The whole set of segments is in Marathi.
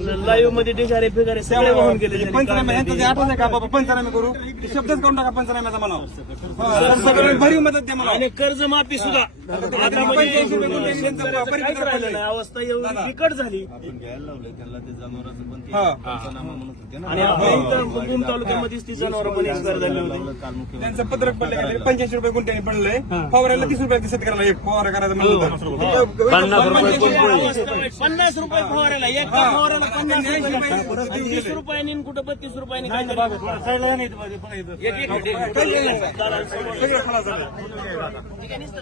लाईव्ह मध्ये ढिगारे फिगारे सगळे वाहून गेले. पंचनामे यांचं जे आठवण आहे का बाबा पंचनामे करू ते शब्दच करून टाका पंचनाम्याचा म्हणावं. सगळं भरीव मदत द्या मला. आणि कर्जमाफी सुद्धा आता म्हणजे काहीच राहिलं नाही. अवस्था एवढी बिकट झाली. आणि आपल्या इथं गुम तालुक्यामध्येच ती जनावर पण एक्सपायर झाली होती. त्यांचं पत्रक पडलं 85 रुपये गुंठ्याने पडलंय. फवारायला 30 रुपये शेतकऱ्याला एक फवारा करायचा म्हणून 50 रुपये फवारायला एक फवारायला 30 रुपयांनी कुठं 32 रुपयांनी काय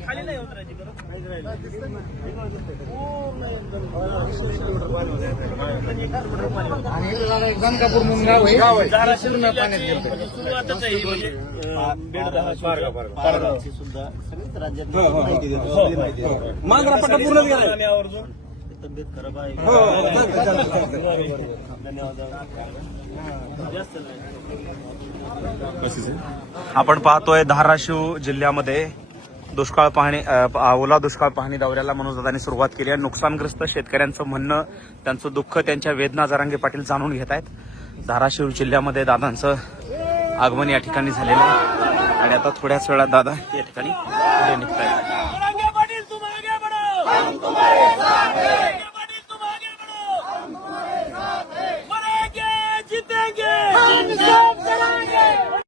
खाली नाही उतरायची. गणकापूर म्हणून गाव आहे. सुरुवातच आहे म्हणजे सुद्धा सगळीच राज्यात मांजरा पट्टा पूर्ण गेलाय. आवर्जून तब्येत खराब आहे. आपण पाहतोय धाराशिव जिल्ह्यामध्ये दुष्काळ पाहणी ओला दुष्काळ पाहणी दौऱ्याला मनोजदादांनी सुरुवात केली आहे. नुकसानग्रस्त शेतकऱ्यांचं म्हणणं, त्यांचं दुःख, त्यांच्या वेदना जरांगे पाटील जाणून घेत आहेत. धाराशिव जिल्ह्यामध्ये दादांचं आगमन या ठिकाणी झालेलं आहे आणि आता थोड्याच वेळात दादा या ठिकाणी पुढे निघतायत.